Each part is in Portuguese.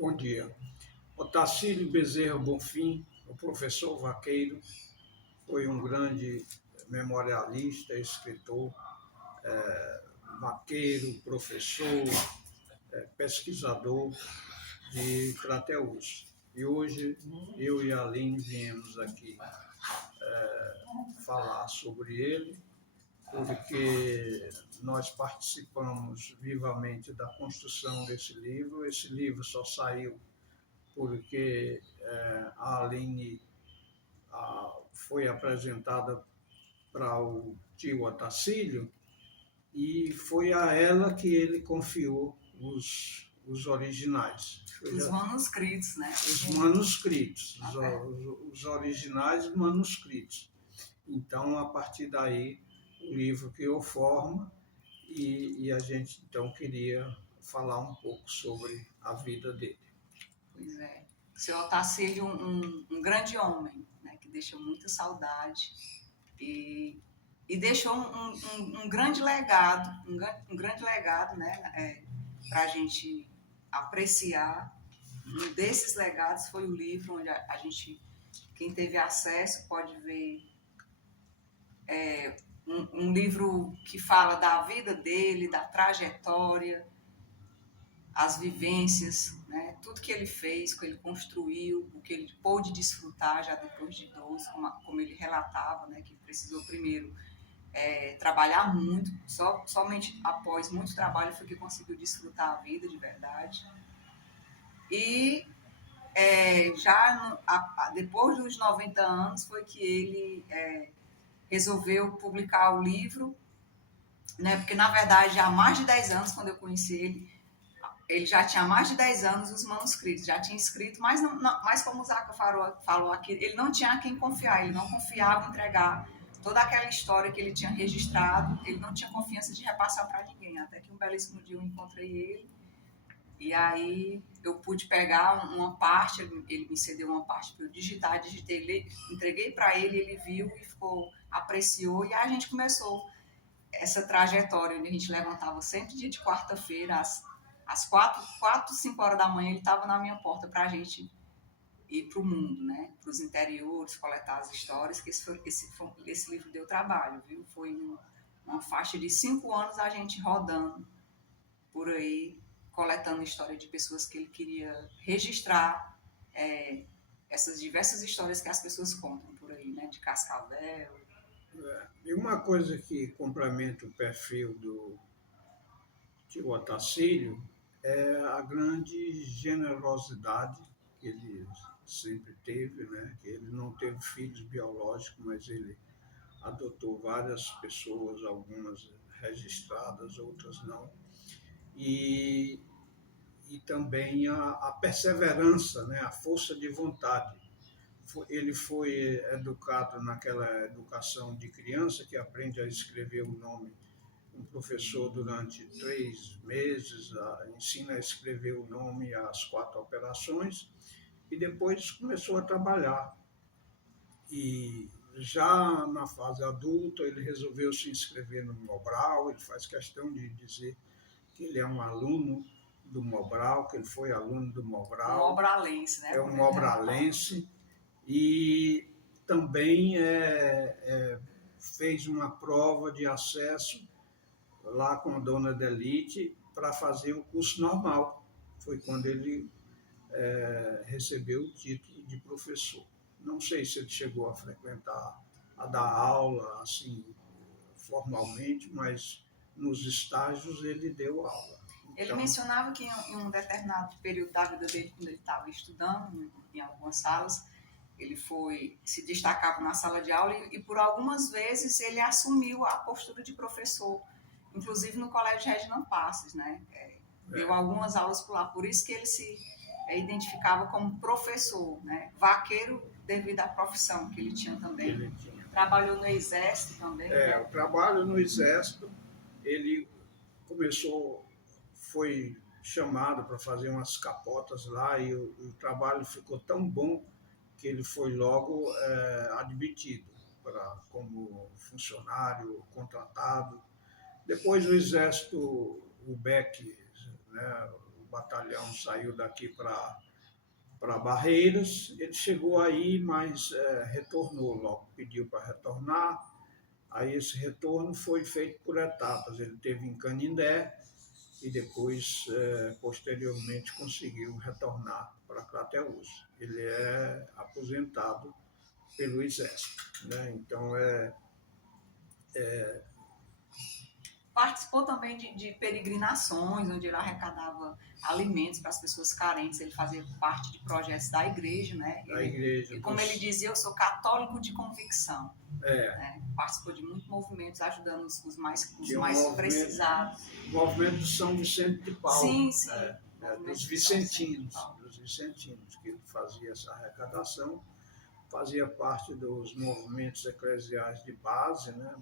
Bom dia. Otacílio Bezerra Bonfim, o professor Vaqueiro, foi um grande memorialista, escritor, vaqueiro, professor, pesquisador de Crateús. E hoje eu e a Aline viemos aqui falar sobre ele, porque nós participamos vivamente da construção desse livro. Esse livro só saiu porque a Aline foi apresentada para o tio Otacílio e foi a ela que ele confiou os originais. Os manuscritos, né? Os manuscritos, os originais manuscritos. Então, a partir daí, o livro criou forma e a gente, então, queria falar um pouco sobre a vida dele. Pois é. O senhor Otacílio, um grande homem, né, que deixa muita saudade e deixou um grande legado, um grande legado, né, para a gente apreciar. Um desses legados foi o livro onde a gente, quem teve acesso pode ver um livro que fala da vida dele, da trajetória, as vivências, né? Tudo que ele fez, que ele construiu, o que ele pôde desfrutar já depois de idoso, como ele relatava, né? Que precisou primeiro trabalhar muito, somente após muito trabalho foi que conseguiu desfrutar a vida de verdade. E depois dos 90 anos foi que ele resolveu publicar o livro, né? Porque na verdade há mais de 10 anos, quando eu conheci ele já tinha mais de 10 anos os manuscritos, já tinha escrito, mas como o Zaca falou aqui, ele não tinha a quem confiar, ele não confiava em entregar toda aquela história que ele tinha registrado, ele não tinha confiança de repassar para ninguém, até que um belíssimo dia eu encontrei ele, e aí eu pude pegar uma parte, ele me cedeu uma parte para eu digitei, entreguei para ele viu e apreciou, e aí a gente começou essa trajetória, onde a gente levantava sempre dia de quarta-feira, às 5 horas da manhã, ele estava na minha porta para a gente ir para o mundo, né? Para os interiores, coletar as histórias, que esse livro deu trabalho, viu? Foi uma faixa de 5 anos a gente rodando por aí, coletando história de pessoas que ele queria registrar, essas diversas histórias que as pessoas contam por aí, né? De Cascavel. E uma coisa que complementa o perfil do tio Otacílio é a grande generosidade que ele sempre teve, né? Que ele não teve filhos biológicos, mas ele adotou várias pessoas, algumas registradas, outras não. E, e também a perseverança, né? A força de vontade. Ele foi educado naquela educação de criança que aprende a escrever o nome. Um professor, durante 3 meses, ensina a escrever o nome às 4 operações e depois começou a trabalhar. E já na fase adulta, ele resolveu se inscrever no Mobral. Ele faz questão de dizer que ele é um aluno do Mobral, que ele foi aluno do Mobral. Um mobralense, né? É um mobralense. E também fez uma prova de acesso lá com a dona Delite para fazer o curso normal. Foi quando ele recebeu o título de professor. Não sei se ele chegou a frequentar, a dar aula, assim, formalmente, mas nos estágios ele deu aula. Então, ele mencionava que em um determinado período da vida dele, quando ele estava estudando em algumas salas, ele se destacava na sala de aula e por algumas vezes ele assumiu a postura de professor, inclusive no Colégio Reginald Passos, né? Deu algumas aulas por lá, por isso que ele se identificava como professor, né? Vaqueiro devido à profissão que ele tinha também. Trabalhou no Exército também. O trabalho no Exército, ele foi chamado para fazer umas capotas lá e o trabalho ficou tão bom que ele foi logo admitido como funcionário contratado. Depois o Exército, o BEC, né, o batalhão saiu daqui para Barreiras. Ele chegou aí, mas retornou logo, pediu para retornar. Aí esse retorno foi feito por etapas. Ele teve em Canindé e depois, posteriormente, conseguiu retornar para Crateús. Ele é aposentado pelo Exército, né? Então, Participou também de peregrinações, onde ele arrecadava alimentos para as pessoas carentes. Ele fazia parte de projetos da igreja, né? da igreja. E como ele dizia, eu sou católico de convicção. É. Né? Participou de muitos movimentos, ajudando os mais precisados. O movimento do São Vicente de Paulo. Sim, sim. Dos vicentinos, que ele fazia essa arrecadação. Fazia parte dos movimentos eclesiais de base, né?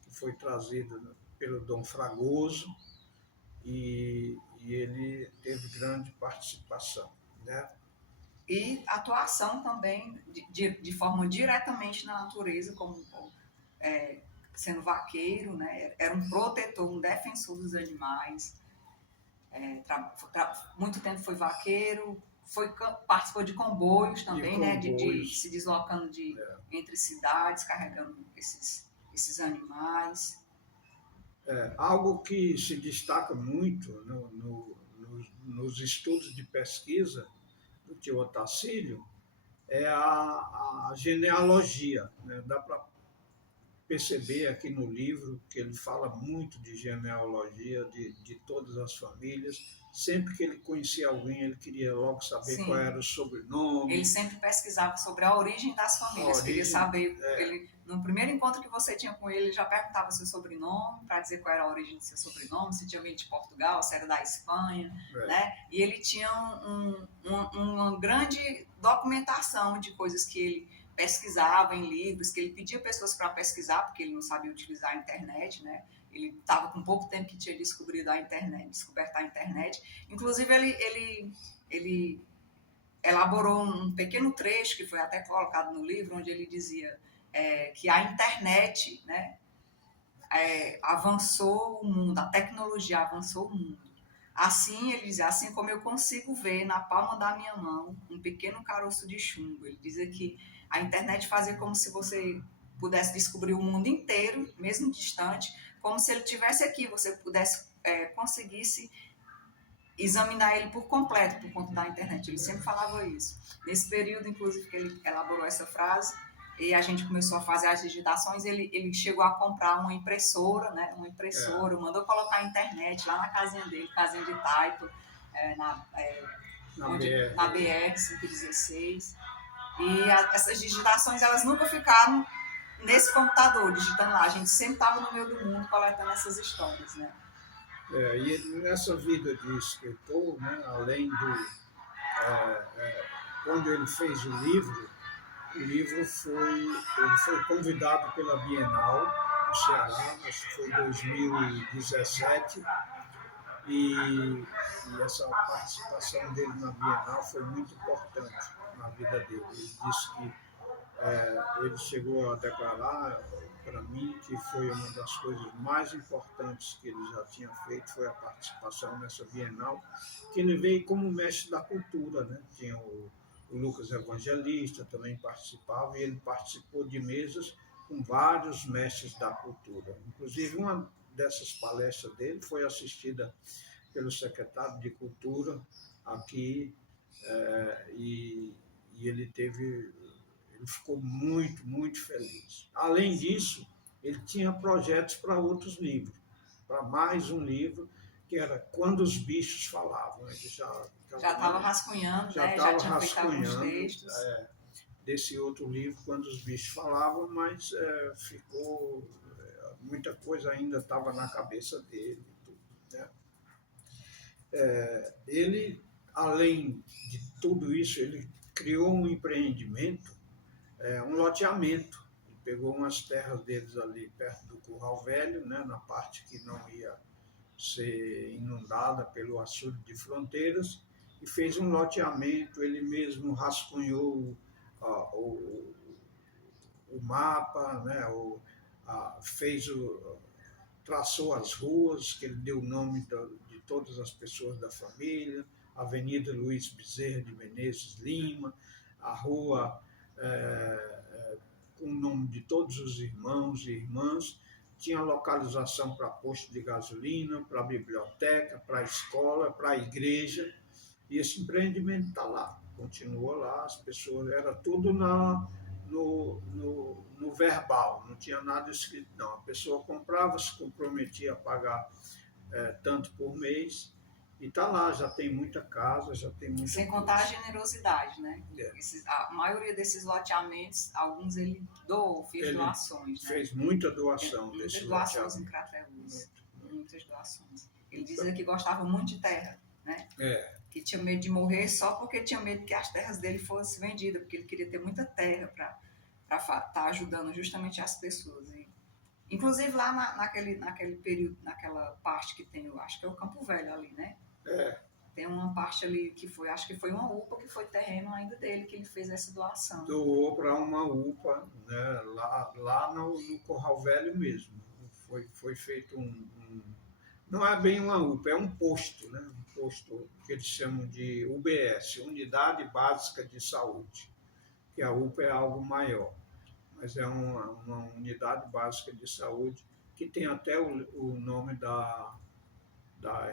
Que foi trazido pelo Dom Fragoso, e ele teve grande participação, né? E atuação também de forma diretamente na natureza, como sendo vaqueiro, né? Era um protetor, um defensor dos animais. Muito tempo foi vaqueiro, participou de comboios também, né? De se deslocando entre cidades, carregando esses animais. Algo que se destaca muito nos estudos de pesquisa do tio Otacílio é a genealogia, né? Dá para perceber aqui no livro que ele fala muito de genealogia de todas as famílias. Sempre que ele conhecia alguém, ele queria logo saber Sim. qual era o sobrenome. Ele sempre pesquisava sobre a origem das famílias, queria saber. No primeiro encontro que você tinha com ele, ele já perguntava seu sobrenome, para dizer qual era a origem do seu sobrenome, se tinha vindo de Portugal, se era da Espanha. Né? E ele tinha uma grande documentação de coisas que ele pesquisava em livros, que ele pedia pessoas para pesquisar, porque ele não sabia utilizar a internet, né? Ele estava com pouco tempo que tinha descoberto a internet. Inclusive, ele elaborou um pequeno trecho, que foi até colocado no livro, onde ele dizia que a internet, né, avançou o mundo, a tecnologia avançou o mundo. Assim, ele dizia, assim como eu consigo ver na palma da minha mão um pequeno caroço de chumbo. Ele dizia que a internet fazia como se você pudesse descobrir o mundo inteiro, mesmo distante, como se ele estivesse aqui, você conseguisse examinar ele por completo por conta da internet. Ele sempre falava isso. Nesse período, inclusive, que ele elaborou essa frase, e a gente começou a fazer as digitações, ele chegou a comprar uma impressora, né? Mandou colocar a internet lá na casinha dele, casinha de Taipo, na BR-116. E essas digitações, elas nunca ficaram nesse computador, digitando lá. A gente sempre estava no meio do mundo coletando essas histórias, né? E nessa vida de escritor, né, além quando ele fez o livro ele foi convidado pela Bienal do Ceará, acho que foi em 2017, e essa participação dele na Bienal foi muito importante na vida dele. Ele disse que ele chegou a declarar para mim que foi uma das coisas mais importantes que ele já tinha feito, foi a participação nessa Bienal, que ele veio como mestre da cultura, né? Tinha o Lucas Evangelista também participava, e ele participou de mesas com vários mestres da cultura. Inclusive, uma dessas palestras dele foi assistida pelo secretário de Cultura aqui, e ele ficou muito, muito feliz. Além disso, ele tinha projetos para outros livros, para mais um livro, que era Quando os Bichos Falavam. Ele já estava rascunhando, já tinha feito alguns textos. Desse outro livro, Quando os Bichos Falavam, mas ficou... muita coisa ainda estava na cabeça dele. Tudo, né? Ele, além de tudo isso, ele criou um empreendimento, um loteamento. Ele pegou umas terras deles ali perto do Curral Velho, né, na parte que não ia ser inundada pelo açude de Fronteiras, e fez um loteamento. Ele mesmo rascunhou o mapa, né, fez traçou as ruas, que ele deu o nome de todas as pessoas da família, Avenida Luiz Bezerra de Menezes Lima, a rua com o nome de todos os irmãos e irmãs, tinha localização para posto de gasolina, para biblioteca, para a escola, para a igreja, e esse empreendimento está lá, continua lá, as pessoas, era tudo no verbal, não tinha nada escrito, não. A pessoa comprava, se comprometia a pagar tanto por mês, e está lá, já tem muita casa, já tem muita Sem coisa. contar a generosidade, né? A maioria desses loteamentos, alguns ele doou, fez doações, né? Fez muita doação muitas desse doações em loteamento. Crateús, muitas doações. Ele dizia que gostava muito de terra, né? Que tinha medo de morrer só porque tinha medo que as terras dele fossem vendidas, porque ele queria ter muita terra para estar ajudando justamente as pessoas. E, inclusive lá naquele período, naquela parte que tem, eu acho que é o Campo Velho ali, né? Tem uma parte ali que foi, acho que foi uma UPA, que foi terreno ainda dele, que ele fez essa doação. Doou para uma UPA, né, lá no Corral Velho mesmo. Foi feito não é bem uma UPA, é um posto, né? Um posto que eles chamam de UBS, Unidade Básica de Saúde, que a UPA é algo maior, mas é uma unidade básica de saúde que tem até o nome da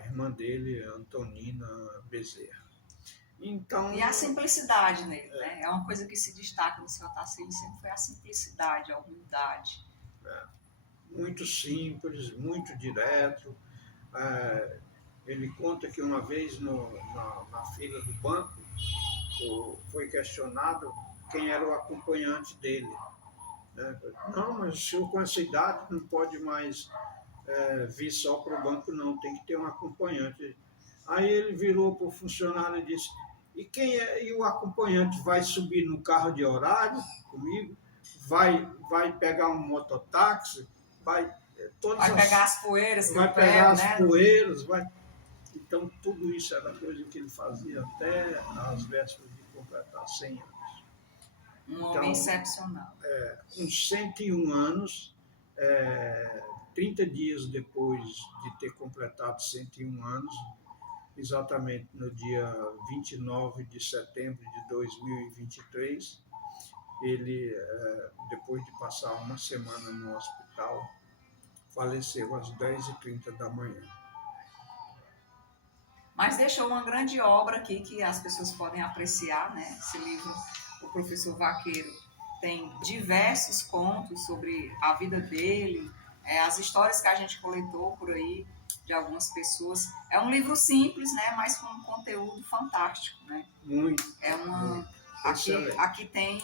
irmã dele, Antonina Bezerra. Então, e a simplicidade nele, né? É uma coisa que se destaca no seu Otacílio, sempre foi a simplicidade, a humildade. Muito simples, muito direto. Ele conta que uma vez na fila do banco foi questionado quem era o acompanhante dele. Não, mas o senhor com essa idade não pode mais vir só para o banco, não, tem que ter um acompanhante. Aí ele virou para o funcionário e disse: e o acompanhante vai subir no carro de horário comigo? Vai pegar um mototáxi? Vai pegar as poeiras, vai pegar as poeiras, Então, tudo isso era coisa que ele fazia até às vésperas de completar 100 anos. Um homem excepcional. Com 101 anos, 30 dias depois de ter completado 101 anos, exatamente no dia 29 de setembro de 2023, ele, depois de passar uma semana no hospital, faleceu às 10h30 da manhã. Mas deixou uma grande obra aqui que as pessoas podem apreciar, né? Esse livro, o Professor Vaqueiro, tem diversos contos sobre a vida dele, as histórias que a gente coletou por aí de algumas pessoas. É um livro simples, né? Mas com um conteúdo fantástico, né? Muito. Aqui tem...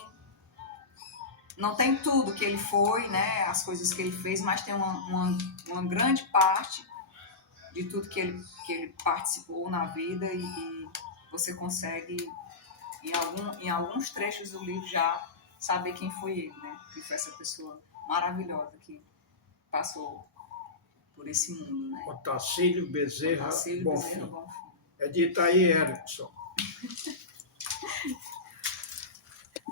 Não tem tudo que ele foi, né? As coisas que ele fez, mas tem uma grande parte de tudo que ele participou na vida e você consegue, em alguns trechos do livro, já saber quem foi ele, né? Que foi essa pessoa maravilhosa que passou por esse mundo, né? Otacílio Bezerra Bonfim. É de Itaí Erickson.